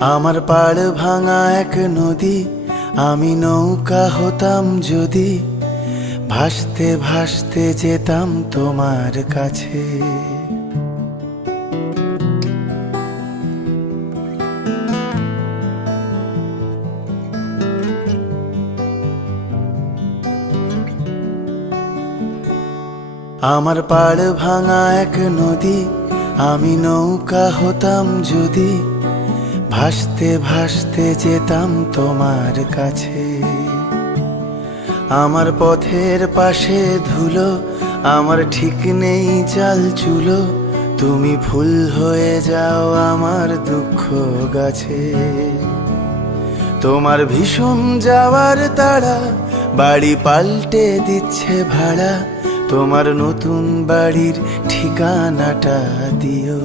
আমার পাড় ভাঙা এক নদী, আমি নৌকা হতাম যদি, ভাসতে ভাসতে যেতাম তোমার কাছে। আমার পাড় ভাঙা এক নদী, আমি নৌকা হতাম যদি, ভাসতে ভাসতে যেতাম তোমার কাছে। আমার পথের পাশে ধুলো, আমার ঠিক নেই চাল চুলো, তুমি ফুল হয়ে যাও আমার দুঃখ গাছে। তোমার ভীষণ যাওয়ার তাড়া, বাড়ি পাল্টে দিচ্ছে ভাড়া, তোমার নতুন বাড়ির ঠিকানাটা দিও।